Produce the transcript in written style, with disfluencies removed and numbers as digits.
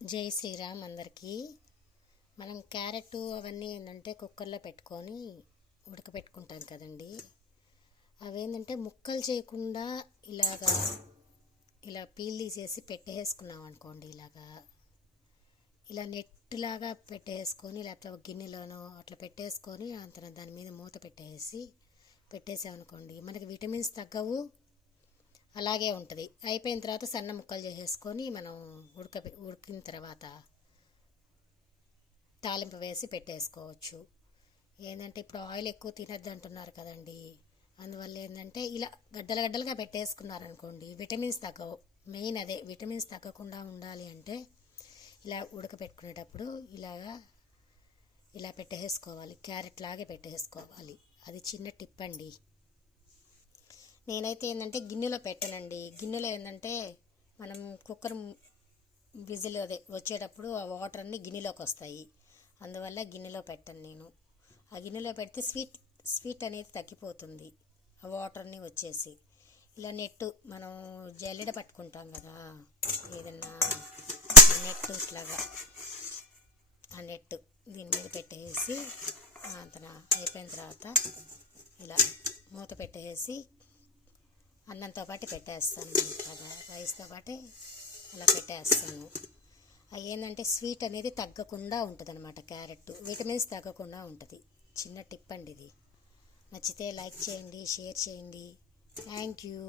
జై శ్రీరామ్ అందరికీ. మనం క్యారెట్ అవన్నీ ఏంటంటే కుక్కర్లో పెట్టుకొని ఉడకపెట్టుకుంటాం కదండి. అవేంటంటే ముక్కలు చేయకుండా ఇలా పీల్ తీసేసి పెట్టేసుకున్నాం అనుకోండి. ఇలా నెట్లాగా పెట్టేసుకొని లేకపోతే ఒక గిన్నెలోనో అట్లా పెట్టేసుకొని దాని మీద మూత పెట్టేసామనుకోండి, మనకి విటమిన్స్ తగ్గవు, అలాగే ఉంటుంది. అయిపోయిన తర్వాత సన్న ముక్కలు చేసేసుకొని మనం ఉడికిన తర్వాత తాలింపు వేసి పెట్టేసుకోవచ్చు. ఏంటంటే ఇప్పుడు ఆయిల్ ఎక్కువ తినద్దు అంటున్నారు కదండి. అందువల్ల ఏంటంటే ఇలా గడ్డలుగా పెట్టేసుకున్నారనుకోండి, విటమిన్స్ తగ్గవు. మెయిన్ అదే, విటమిన్స్ తగ్గకుండా ఉండాలి అంటే ఇలా ఉడకపెట్టుకునేటప్పుడు ఇలా పెట్టేసుకోవాలి. క్యారెట్ లాగే పెట్టేసుకోవాలి. అది చిన్న టిప్ అండి. నేనైతే ఏంటంటే గిన్నెలో పెట్టనండి. గిన్నెలో ఏంటంటే మనం కుక్కర్ విజిల్ వచ్చేటప్పుడు ఆ వాటర్ అన్నీ గిన్నెలోకి వస్తాయి. అందువల్ల గిన్నెలో పెట్టను నేను. ఆ గిన్నెలో పెడితే స్వీట్ అనేది తగ్గిపోతుంది, ఆ వాటర్ అన్నీ వచ్చేసి. ఇలా మనం జల్లెడ పట్టుకుంటాం కదా, ఏదన్నా నెట్ ఇట్లాగా ఆ నెట్ దీని మీద పెట్టేసి అయిపోయిన తర్వాత ఇలా మూత పెట్టేసి అన్నంతో పాటు పెట్టేస్తాను. ఇట్లాగా రైస్తో పాటే అలా పెట్టేస్తాను. అవి ఏంటంటే స్వీట్ అనేది తగ్గకుండా ఉంటుంది అనమాట. క్యారెట్ విటమిన్స్ తగ్గకుండా ఉంటుంది. చిన్న టిప్ అండి ఇది. నచ్చితే లైక్ చేయండి, షేర్ చేయండి. Thank you.